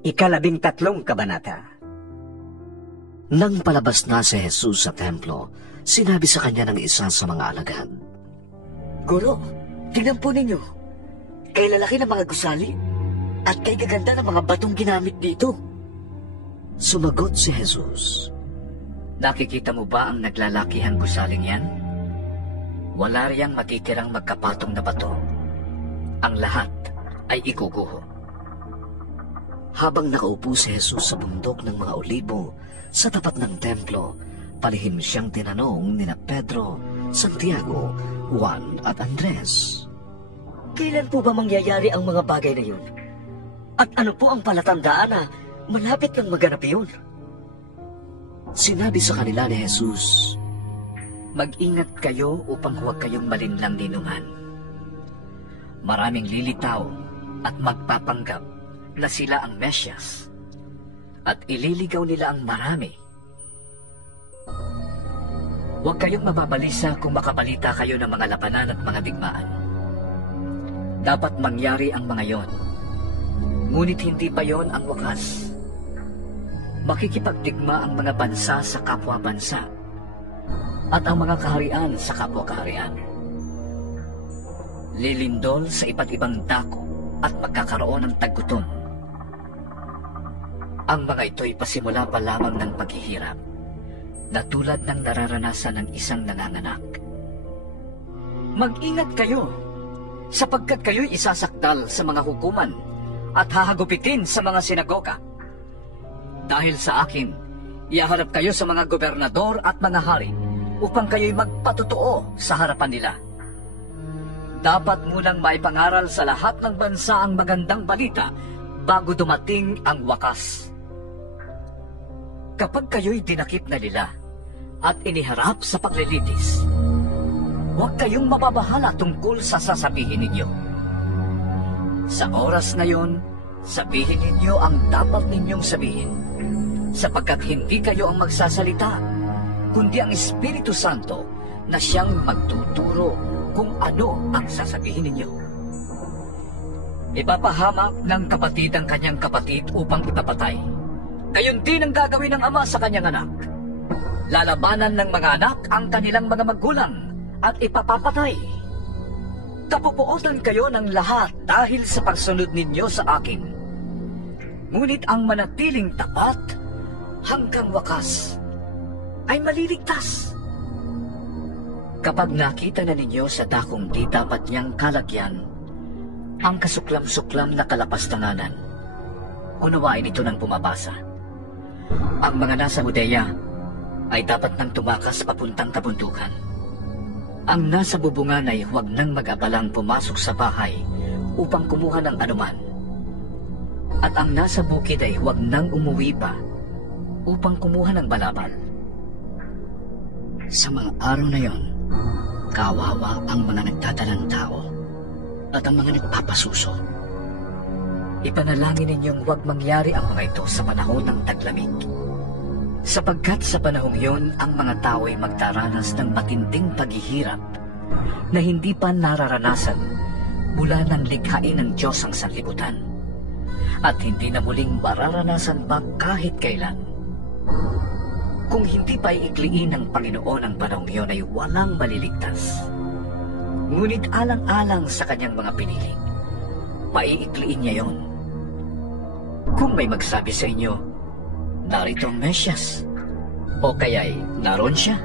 13 kabanata. Nang palabas na si Jesus sa templo, sinabi sa kanya ng isa sa mga alagad, Guro, tingnan po ninyo. Kay lalaki ng mga gusali at kay gaganda ng mga batong ginamit dito. Sumagot si Jesus, Nakikita mo ba ang naglalakihang gusaling yan? Wala riyang matitirang magkapatong na bato. Ang lahat ay iguguho. Habang nakaupo si Jesus sa bundok ng mga olibo sa tapat ng templo, palihim siyang tinanong nina Pedro, Santiago, Juan at Andres. Kailan po ba mangyayari ang mga bagay na yun? At ano po ang palatandaan na malapit ng maganap yun? Sinabi sa kanila ni Jesus, Mag-ingat kayo upang huwag kayong malinlang ninuman. Maraming lilitaw at magpapanggap na sila ang Mesyas at ililigaw nila ang marami. Huwag kayong mababalisa kung makabalita kayo ng mga labanan at mga digmaan. Dapat mangyari ang mga yon, ngunit hindi pa yon ang wakas. Makikipagdigma ang mga bansa sa kapwa-bansa at ang mga kaharian sa kapwa-kaharian. Lilindol sa iba't ibang dako at magkakaroon ng taggutom. Ang mga ito'y pasimula pa lamang ng paghihirap, na tulad ng nararanasan ng isang nanganganak. Mag-ingat kayo, sapagkat kayo'y isasakdal sa mga hukuman at hahagupitin sa mga sinagoga. Dahil sa akin, ihaharap kayo sa mga gobernador at mga hari upang kayo'y magpatotoo sa harapan nila. Dapat munang maipangaral sa lahat ng bansa ang magandang balita bago dumating ang wakas. Kapag kayo'y dinakip na nila at iniharap sa paglilitis, huwag kayong mababahala tungkol sa sasabihin ninyo. Sa oras na yon, sabihin ninyo ang dapat ninyong sabihin, sapagkat hindi kayo ang magsasalita, kundi ang Espiritu Santo na siyang magtuturo kung ano ang sasabihin ninyo. Ipapahamak ng kapatid ang kanyang kapatid upang ipapatay. Gayon din ang gagawin ng ama sa kanyang anak. Lalabanan ng mga anak ang kanilang mga magulang at ipapapatay. Kapupuotan kayo ng lahat dahil sa pagsunod ninyo sa akin. Ngunit ang manatiling tapat hanggang wakas ay maliligtas. Kapag nakita na ninyo sa dakong di dapat niyang kalagyan ang kasuklam-suklam na kalapastanganan, unawain ito ng pumabasa. Ang mga nasa Judea ay dapat nang tumakas papuntang kabundukan. Ang nasa bubungan ay huwag nang mag-abalang pumasok sa bahay upang kumuha ng anuman. At ang nasa bukid ay huwag nang umuwi pa upang kumuha ng balabal. Sa mga araw na yon, kawawa ang mga nagdadalang tao at ang mga nagpapasuso. Ipanalangin ninyong huwag mangyari ang mga ito sa panahon ng taglamig. Sapagkat sa panahong yon, ang mga tao ay magdaranas ng matinding paghihirap na hindi pa nararanasan mula ng likhain ng Diyos ang sanlibutan, at hindi na muling mararanasan pa kahit kailan. Kung hindi pa iikliin ng Panginoon ang panahong yon ay walang maliligtas. Ngunit alang-alang sa kanyang mga pinili, paiikliin niya yon. Kung may magsabi sa inyo, narito ang Mesyas, o kaya'y naroon siya,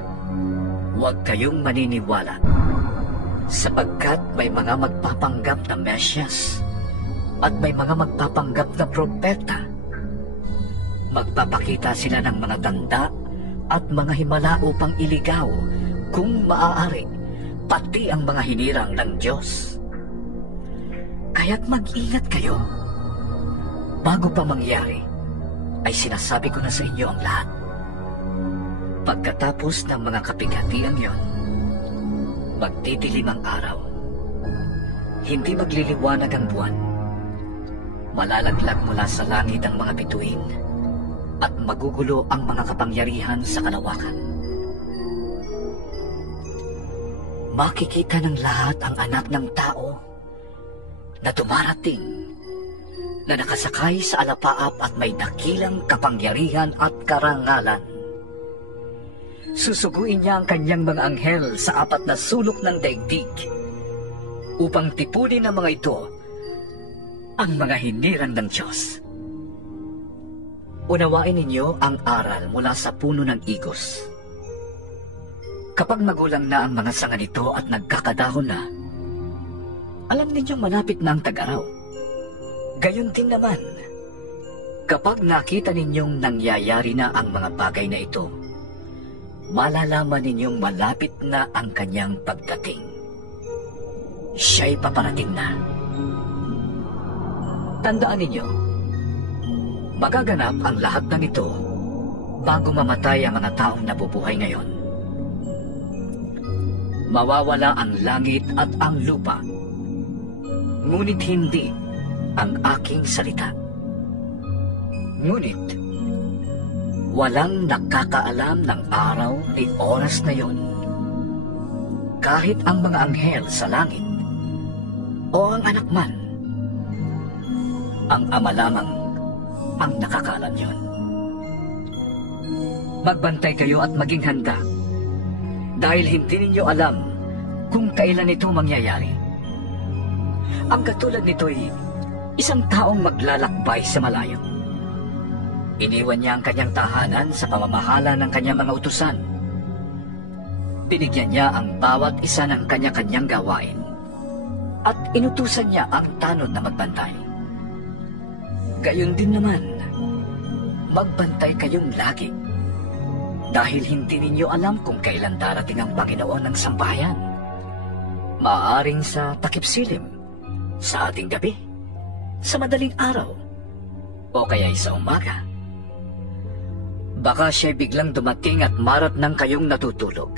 huwag kayong maniniwala, sapagkat may mga magpapanggap na Mesyas at may mga magpapanggap na propeta. Magpapakita sila ng mga tanda at mga himala upang iligaw, kung maaari, pati ang mga hinirang ng Diyos. Kaya't mag-ingat kayo. Bago pa mangyari, ay sinasabi ko na sa inyo ang lahat. Pagkatapos ng mga kapighatiang yon, magdidilim ang araw. Hindi magliliwanag ang buwan. Malalaglag mula sa langit ang mga bituin at magugulo ang mga kapangyarihan sa kalawakan. Makikita ng lahat ang anak ng tao na dumarating na nakasakay sa alapaap at may dakilang kapangyarihan at karangalan. Susuguin niya ang kanyang mga anghel sa 4 na sulok ng daigdig upang tipunin ng mga ito ang mga hinirang ng Diyos. Unawain ninyo ang aral mula sa puno ng igos. Kapag magulang na ang mga sanga nito at nagkakadahon na, alam ninyong malapit na ang tag-araw. Gayon din naman, kapag nakita ninyong nangyayari na ang mga bagay na ito, malalaman ninyong malapit na ang kanyang pagdating. Siya'y paparating na. Tandaan ninyo, magaganap ang lahat ng ito bago mamatay ang mga taong nabubuhay ngayon. Mawawala ang langit at ang lupa, ngunit hindi ang aking salita. Ngunit, walang nakakaalam ng araw ni oras na yon. Kahit ang mga anghel sa langit o ang anak man, ang Ama lamang ang nakakaalam yon. Magbantay kayo at maging handa, dahil hindi ninyo alam kung kailan ito mangyayari. Ang katulad nito'y isang taong maglalakbay sa malayo. Iniwan niya ang kanyang tahanan sa pamamahala ng kanyang mga utusan. Binigyan niya ang bawat isa ng kanya-kanyang gawain at inutusan niya ang tanod na magbantay. Gayon din naman, magbantay kayong lagi, dahil hindi ninyo alam kung kailan darating ang Panginoon ng sambahayan. Maaaring sa takip-silim, sa ating gabi, sa madaling araw, o kaya'y sa umaga. Baka siya'y biglang dumating at marat ng kayong natutulog.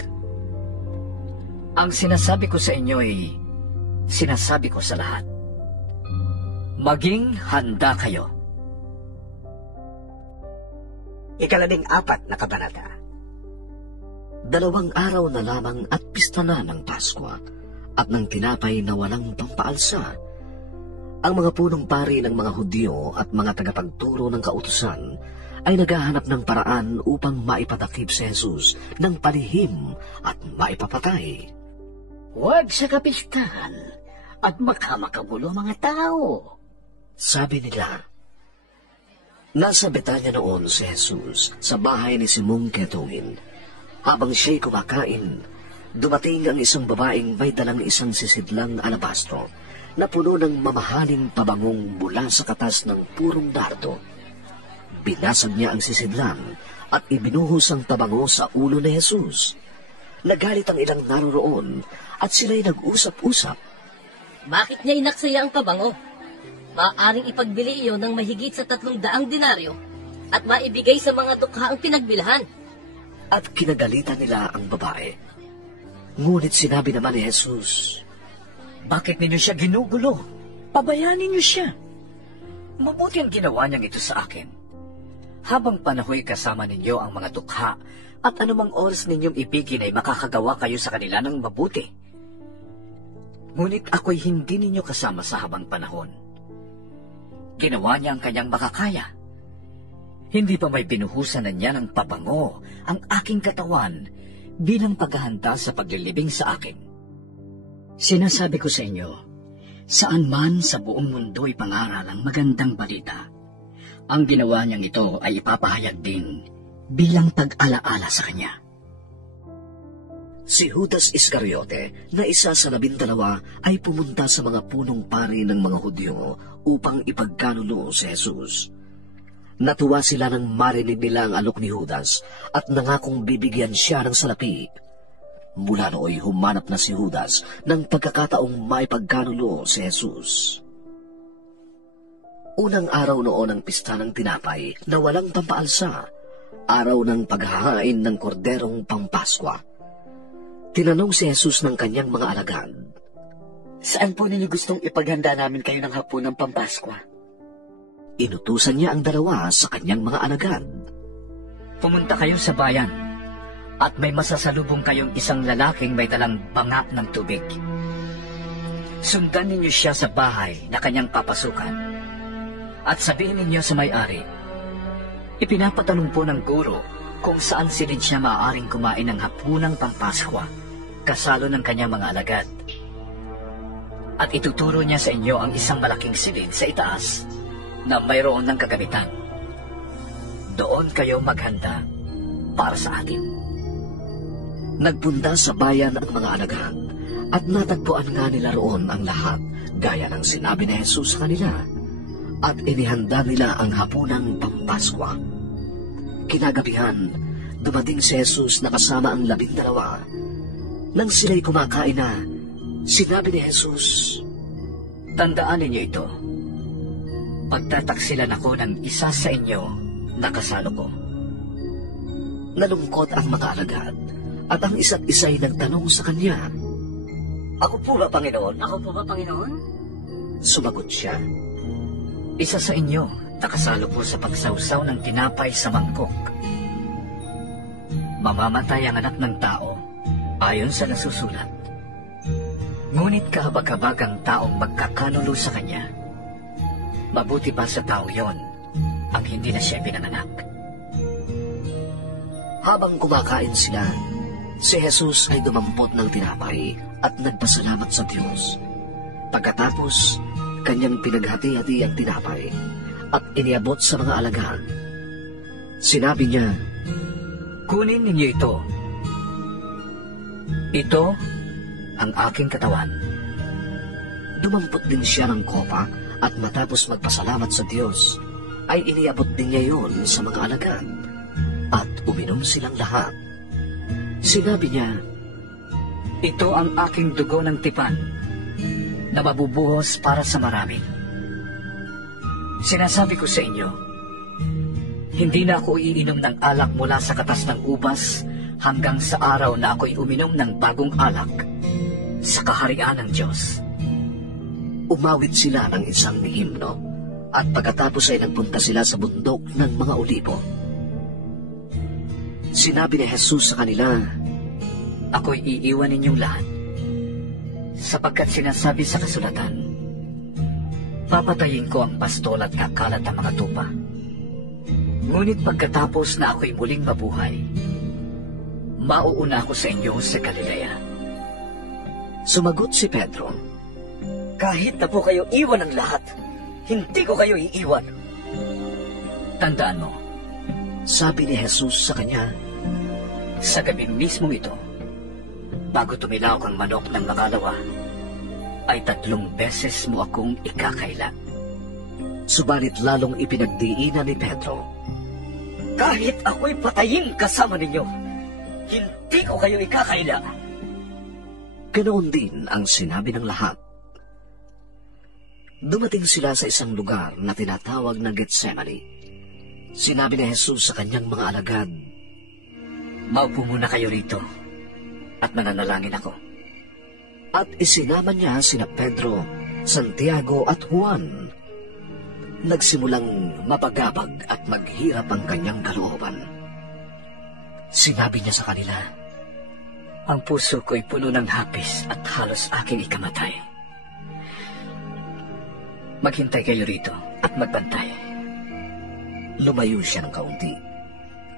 Ang sinasabi ko sa inyo'y sinasabi ko sa lahat. Maging handa kayo. 14 na kabanata. 2 araw na lamang at pista na ng Pasko at ng tinapay na walang pampaalsa. Ang mga punong pari ng mga Hudyo at mga tagapagturo ng kautusan ay naghahanap ng paraan upang maipatakip si Jesus ng palihim at maipapatay. Huwag sa kapistahan at makamakagulo mga tao. Sabi nila, nasa Betanya noon si Jesus sa bahay ni Simong Ketungin. Habang siya'y kumakain, dumating ang isang babaeng may dalang isang sisidlang alabastro na puno ng mamahaling pabangong mula sa katas ng purong dardo. Binasag niya ang sisidlan at ibinuhos ang pabango sa ulo ni Jesus. Nagalit ang ilang naroroon at sila'y nag-usap-usap. Bakit niya inaksaya ang pabango? Maaaring ipagbili iyon ng mahigit sa 300 denaryo at maibigay sa mga dukha ang pinagbilhan. At kinagalitan nila ang babae. Ngunit sinabi naman ni Jesus, Bakit ninyo siya ginugulo? Pabayaan ninyo siya. Mabuti ang ginawa niyang ito sa akin. Habang panahoy kasama ninyo ang mga dukha at anumang oras ninyong ibigin ay makakagawa kayo sa kanila ng mabuti. Ngunit ako'y hindi ninyo kasama sa habang panahon. Ginawa niya ang kanyang makakaya. Hindi pa may binuhusan na niya ng pabango ang aking katawan bilang paghahanda sa paglilibing sa akin. Sinasabi ko sa inyo, saan man sa buong mundo'y pangaral ang magandang balita, ang ginawa niyang ito ay ipapahayag din bilang pag-alaala sa kanya. Si Judas Iscariote, na isa sa 12, ay pumunta sa mga punong pari ng mga Hudyo upang ipagkanulo si Jesus. Natuwa sila nang marinig nila ang alok ni Judas at nangakong bibigyan siya ng salapi. Mula nooy humanap na si Judas ng pagkakataong maipagkanulo si Jesus. Unang araw noon ng pista ng tinapay na walang pampaalsa, araw ng paghahain ng korderong Pampaskwa. Tinanong si Jesus ng kanyang mga alagad, Saan po ninyo gustong ipaghanda namin kayo ng hapon ng Pampaskwa? Inutusan niya ang 2 sa kanyang mga alagad. Pumunta kayo sa bayan at may masasalubong kayong isang lalaking may dalang banga ng tubig. Sundan ninyo siya sa bahay na kanyang papasukan. at sabihin ninyo sa may-ari, ipinapatanong po ng guro kung saan silid siya maaaring kumain ng hapunang Pampaskwa kasalo ng kanyang mga alagad. At ituturo niya sa inyo ang isang malaking silid sa itaas na mayroon ng kagamitan. Doon kayo maghanda para sa atin. Nagpunta sa bayan ang mga alagad at natagpuan nga nila roon ang lahat gaya ng sinabi ni Jesus sa kanila at inihanda nila ang hapunang Pampaskwa. Kinagabihan, dumating si Jesus na kasama ang 12. Nang sila'y kumakain na, sinabi ni Jesus, Tandaan ninyo ito. Pagtataksilan ako ng isa sa inyo na kasalo ko. Nalungkot ang mga alagad at ang isa't isa'y nagtanong sa kanya. Ako po ba, Panginoon? Ako po ba, Panginoon? Sumagot siya, Isa sa inyo nakasalo ko sa pagsawsaw ng tinapay sa mangkok. Mamamatay ang anak ng tao ayon sa nasusulat. Ngunit kahabag-habag ang taong magkakanulo sa kanya. Mabuti pa sa tao yon ang hindi na siya pinanganak. Habang kumakain sila, si Jesus ay dumampot ng tinapay at nagpasalamat sa Diyos. Pagkatapos, kanyang pinaghati-hati ang tinapay at iniabot sa mga alagad. Sinabi niya, Kunin ninyo ito. Ito ang aking katawan. Dumampot din siya ng kopa at matapos magpasalamat sa Diyos, ay iniabot din niya yon sa mga alagad at uminom silang lahat. Sinabi niya, Ito ang aking dugo ng tipan na mabubuhos para sa marami. Sinasabi ko sa inyo, hindi na ako iinom ng alak mula sa katas ng ubas hanggang sa araw na ako'y uminom ng bagong alak sa kaharian ng Diyos. Umawit sila ng isang himno at pagkatapos ay nagpunta sila sa bundok ng mga Olibo. Sinabi ni Jesus sa kanila, Ako'y iiwan ninyong lahat, sapagkat sinasabi sa kasulatan, papatayin ko ang pastol at kakalat ang mga tupa. Ngunit pagkatapos na ako'y muling mabuhay, mauuna ako sa inyo sa Galilea. Sumagot si Pedro, Kahit na po kayo iwan ng lahat, hindi ko kayo iiwan. Tandaan mo, sabi ni Jesus sa kanya, sa gabi mismong ito, bago tumilawak ang manok ng makalawa, ay 3 beses mo akong ikakaila. Subalit lalong ipinagdiinan ni Pedro, Kahit ako'y patayin kasama ninyo, hindi ko kayo ikakaila. ganoon din ang sinabi ng lahat. Dumating sila sa isang lugar na tinatawag na Getsemani. Sinabi ni Jesus sa kanyang mga alagad, Maupo muna kayo rito at mananalangin ako. at isinama niya sina Pedro, Santiago at Juan. Nagsimulang mapagabag at maghirap ang kanyang kalooban. Sinabi niya sa kanila, Ang puso ko'y puno ng hapis at halos aking ikamatay. Maghintay kayo rito at magbantay. Lumayo siya ng kaunti,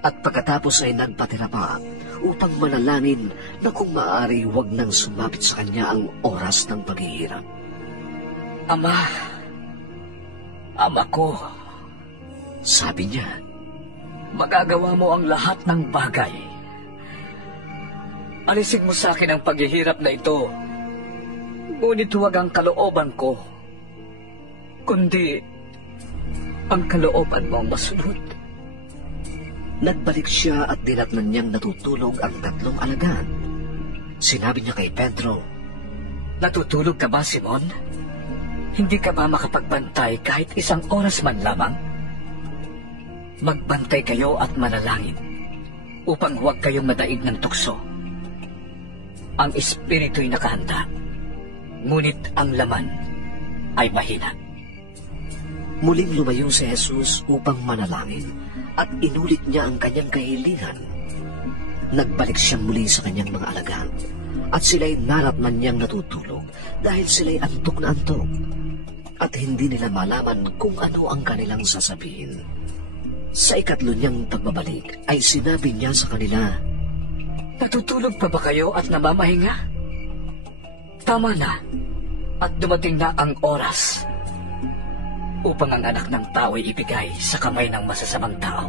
at pagkatapos ay nagpatira pa upang manalangin na kung maaari huwag nang sumapit sa kanya ang oras ng paghihirap. Ama ko, Sabi niya, magagawa mo ang lahat ng bagay. Alisin mo sa akin ang paghihirap na ito, ngunit huwag ang kalooban ko, kundi ang kalooban mo ang masunod. Nagbalik siya at dinatnan niyang natutulog ang 3 alagad. Sinabi niya kay Pedro, Natutulog ka ba, Simon? Hindi ka ba makapagbantay kahit 1 oras man lamang? Magbantay kayo at manalangin upang huwag kayong madaig ng tukso. Ang espiritu'y nakahanda, ngunit ang laman ay mahina. muling lumayo si Jesus upang manalangin at inulit niya ang kanyang kahilingan. Nagbalik siya muli sa kanyang mga alagad at sila'y naratnan niyang natutulog dahil sila'y antok na antok. at hindi nila malaman kung ano ang kanilang sasabihin. Sa ikatlo niyang pagbabalik ay sinabi niya sa kanila, Natutulog pa ba kayo at namamahinga? Tama na, at dumating na ang oras upang ang anak ng tao ay ibigay sa kamay ng masasamang tao.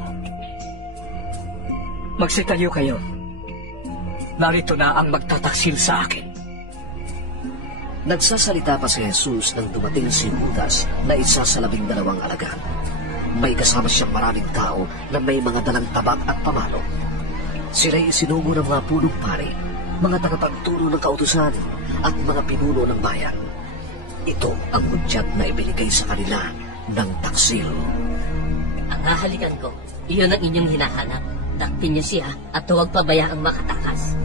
Magsitayo kayo. Narito na ang magtataksil sa akin. Nagsasalita pa si Jesus nang dumating si Judas na isa sa 12 alagad. May kasama siyang maraming tao na may mga dalang tabak at pamalo. Sila'y isinugo ng mga punong pari, mga tagapagturo ng kautusan at mga pinuno ng bayan. Ito ang hudyat na ibinigay sa kanila ng taksil. Ang hahalikan ko, iyon ang inyong hinahanap. Dakpin niyo siya at huwag pabayaang makatakas.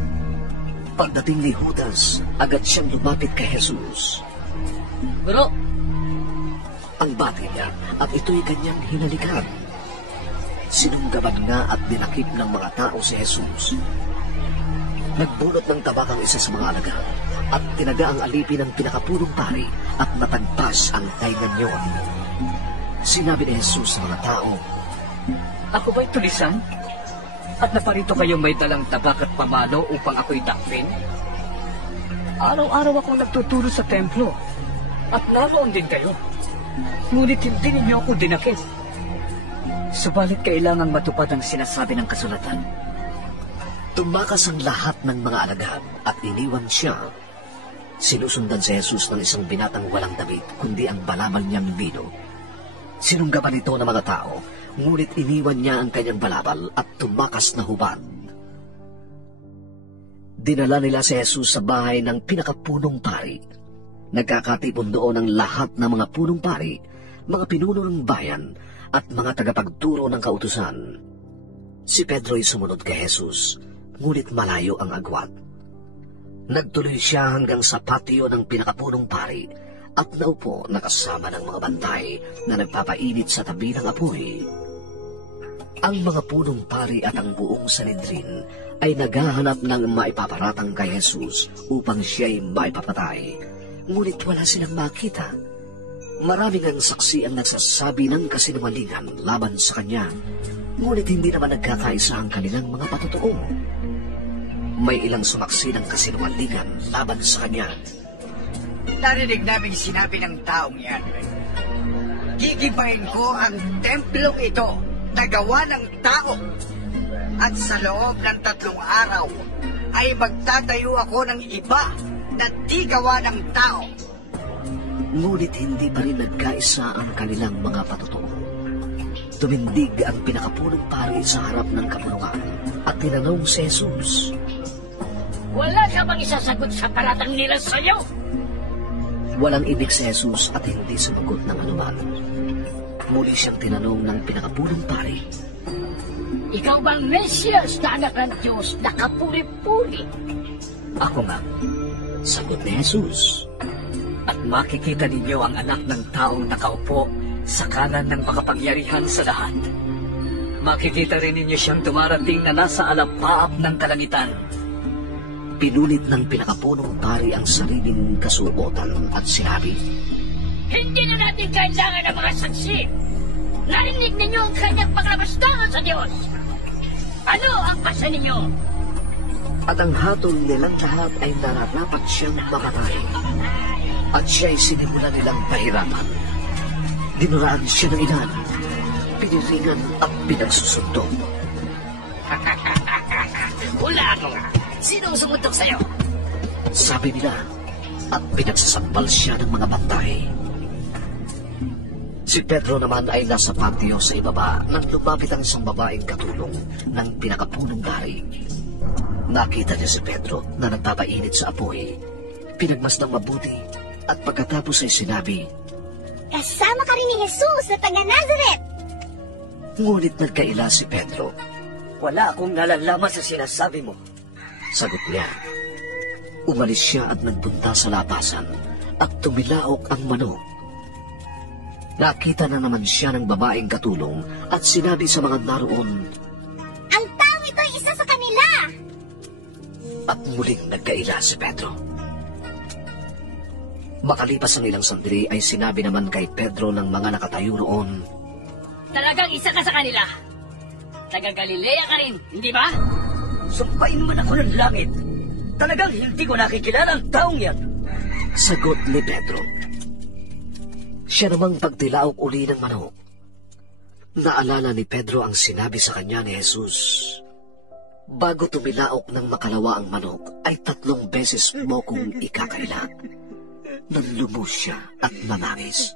Pagdating ni Judas, agad siyang lumapit kay Jesus. Guro, Ang bati niya at ito'y kanyang hinalikan. Sinunggaban nga at dinakip ng mga tao si Jesus. Nagbunot ng tabak ang isa sa mga alagad at tinaga ang alipin ng pinakapunong pari at natagpas ang taingan niyon. Sinabi ni Jesus sa mga tao, Ako ba'y tulisan? At naparito kayong may dalang tabak at pamalo upang ako'y dakpin? Araw-araw akong nagtuturo sa templo at naroon din kayo. Ngunit hindi ninyo ako dinakip. Subalit kailangang matupad ang sinasabi ng kasulatan. tumakas ang lahat ng mga alagad at iniwan siya. Sinusundan si Jesus ng isang binatang walang damit, kundi ang balabal niyang bino. Sinunggaban ito ng mga tao, ngunit iniwan niya ang kanyang balabal at tumakas na hubad. Dinala nila si Jesus sa bahay ng pinakapunong pari. Nagkakatipon doon ang lahat ng mga punong pari, mga pinuno ng bayan, at mga tagapagturo ng kautusan. Si Pedro'y sumunod kay Jesus, ngunit malayo ang agwat. Nagtuloy siya hanggang sa patio ng pinakapunong pari at naupo na kasama ng mga bantay na nagpapainit sa tabi ng apoy. Ang mga punong pari at ang buong Sanhedrin ay naghahanap ng maipaparatang kay Jesus upang siya'y maipapatay, ngunit wala silang makita. Maraming ang saksi ang nagsasabi ng kasinungalingan laban sa kanya, ngunit hindi naman nagkakaisa ang kanilang mga patutuo. May ilang sumaksi ng kasinungalingan laban sa kanya. Narinig namin sinabi ng taong yan. Gigibahin ko ang templong ito na gawa ng tao. At sa loob ng 3 araw ay magtatayo ako ng iba na di gawa ng tao. Ngunit hindi pa rin nagkaisa ang kanilang mga patutuo. Tumindig ang pinakapunong pari sa harap ng kapulungan at tinanong si Jesus, Wala ka bang isasagot sa paratang nila sa'yo? Walang ibig si Jesus at hindi sumagot ng anuman. Muli siyang tinanong ng pinakapunong pari, Ikaw bang Mesias na anak ng Diyos na kapuri-puri? Ako nga, sagot ni Jesus. at makikita ninyo ang anak ng taong nakaupo sa kanan ng makapangyarihan sa lahat. Makikita rin ninyo siyang dumarating na nasa alapaap ng kalangitan. Pinulit ng pinakapunong pari ang sariling kasuotan at sinabi, Hindi na natin kailangan ng mga saksi. Narinig ninyo ang kanyang paglabastangan sa Diyos. Ano ang pasa ninyo? at ang hatol nilang lahat ay nararapat siyang makatay. At siya'y sinimulan nilang pahirapan. Dinuraan siya ng ilan, piniringan at pinagsusundo. Hula ko nga. Sinong sumutok sa'yo? Sabi nila, at pinagsasampal siya ng mga bantay. Si Pedro naman ay nasa patio sa ibaba nang lumapit ang isang babaeng katulong ng pinakapunong pari. Nakita niya si Pedro na nagpapainit sa apoy. Pinagmasdang mabuti at pagkatapos ay sinabi, Kasama ka rin ni Jesus na taga-Nazaret. ngunit nagkaila si Pedro. Wala akong nalalaman sa sinasabi mo. Sagot niya. Umalis siya at nagpunta sa lapasan at tumilaok ang manok. Nakita na naman siya ng babaeng katulong at sinabi sa mga naroon, Ang taong ito ay isa sa kanila. at muling nagkaila si Pedro. Makalipas ang ilang sandali ay sinabi naman kay Pedro ng mga nakatayo roon, Talagang isa ka sa kanila. Taga Galilea ka rin, hindi ba? Sumpain man ako ng langit. Talagang hindi ko nakikilala ang taong yan. sagot ni Pedro. Siya namang pagtilaok uli ng manok. Naalala ni Pedro ang sinabi sa kanya ni Jesus. Bago tumilaok ng makalawa ang manok, ay 3 beses mo kong ikakaila. Nanlumos siya at nanangis.